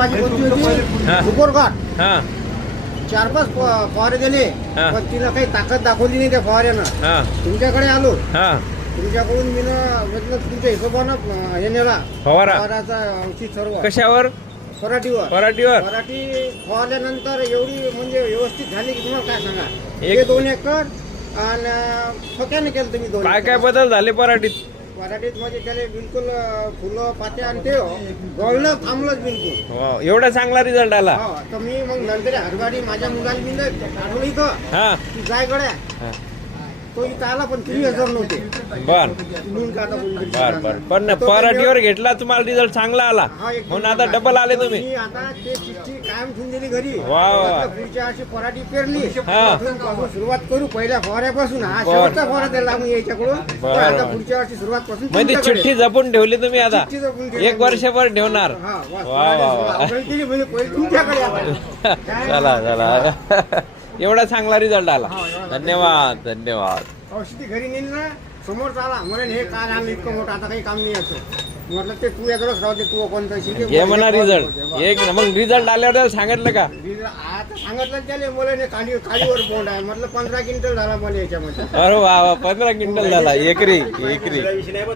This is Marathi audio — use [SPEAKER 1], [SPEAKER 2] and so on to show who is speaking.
[SPEAKER 1] माझी कोणती होती. सुपोरघाट चार पाच फवारे दिले. पण तिला काही ताकद दाखवली नाही त्या फवाऱ्यानं.
[SPEAKER 2] हा.
[SPEAKER 1] तुमच्याकडे आलो.
[SPEAKER 2] हा.
[SPEAKER 1] तुमच्याकडून मी म्हटलं तुमच्या हिशोबानं हे नेला.
[SPEAKER 2] फवारा.
[SPEAKER 1] फवाराचा औषध सर्व.
[SPEAKER 2] कशावर?
[SPEAKER 1] पराठीवर.
[SPEAKER 2] पराठीवर.
[SPEAKER 1] पराठी फवारल्यानंतर एवढी म्हणजे व्यवस्थित झाली की तुम्हाला काय सांगा?
[SPEAKER 2] एक-
[SPEAKER 1] दोन एकर आणि फक्याने केलं तुम्ही दोन
[SPEAKER 2] काय. काय बदल झाले पराठीत?
[SPEAKER 1] पराठीत म्हणजे त्याला बिलकुल फुलं पाते आणि ते गळलं थांबलंच बिलकुल.
[SPEAKER 2] एवढा चांगला रिझल्ट आला.
[SPEAKER 1] हो तर मी मग नंतर हरगाडी माझ्या मुलाला मी पाठवलं इथं
[SPEAKER 2] हा.
[SPEAKER 1] की जाय गड्या
[SPEAKER 2] हा.
[SPEAKER 1] तो इथं आला पण हजर नव्हते.
[SPEAKER 2] बर.
[SPEAKER 1] म्हणून का आता कोणीतरी
[SPEAKER 2] बर बर. पण
[SPEAKER 1] तो
[SPEAKER 2] पराठीवर घेतला तुम्हाला रिझल्ट चांगला आला.
[SPEAKER 1] हा,
[SPEAKER 2] म्हणून आता. डबल आले तुम्ही.
[SPEAKER 1] मी आता ते चिठ्ठी कायम ठेवून दिली घरी.
[SPEAKER 2] वा, वा.
[SPEAKER 1] म्हटलं पुढच्या अशी पराठी पेरली.
[SPEAKER 2] हा.
[SPEAKER 1] पासून सुरुवात करू पहिल्या फवाऱ्यापासून हा
[SPEAKER 2] बर.
[SPEAKER 1] शेवटचा फवारा त्याला लागून याच्याकडून
[SPEAKER 2] बर,
[SPEAKER 1] तर आता
[SPEAKER 2] बर.
[SPEAKER 1] पुढच्या वर्षी सुरुवात पासून
[SPEAKER 2] म्हणजे चिठ्ठी जपून ठेवली तुम्ही आता?
[SPEAKER 1] चिठ्ठी जपून ठेवली.
[SPEAKER 2] एक वर्षभर ठेवणार.
[SPEAKER 1] वा,
[SPEAKER 2] वा
[SPEAKER 1] केली म्हणजे पहिले तुमच्याकडे आता.
[SPEAKER 2] चला चला. एवढा चांगला रिझल्ट आला.
[SPEAKER 1] हा, एवढा.
[SPEAKER 2] धन्यवाद धन्यवाद.
[SPEAKER 1] औषधी घरी नेली ना समोर आला म्हणे हे काय आणलं इतकं मोठं आता काही काम नाही याचं. म्हटलं ते तू याकडंच राहते तू कोणतं शिके
[SPEAKER 2] घे म्हणा रिझल्ट एक मग रिझल्ट आल्यावर त्याला सांगितलं का?
[SPEAKER 1] आता सांगितलं त्याले मला नाही काळी काळीवर बोंड आहे. म्हटलं पंधरा क्विंटल झाला मला याच्यामध्ये.
[SPEAKER 2] अरे वा वा पंधरा क्विंटल झाला. एकरी एकरी.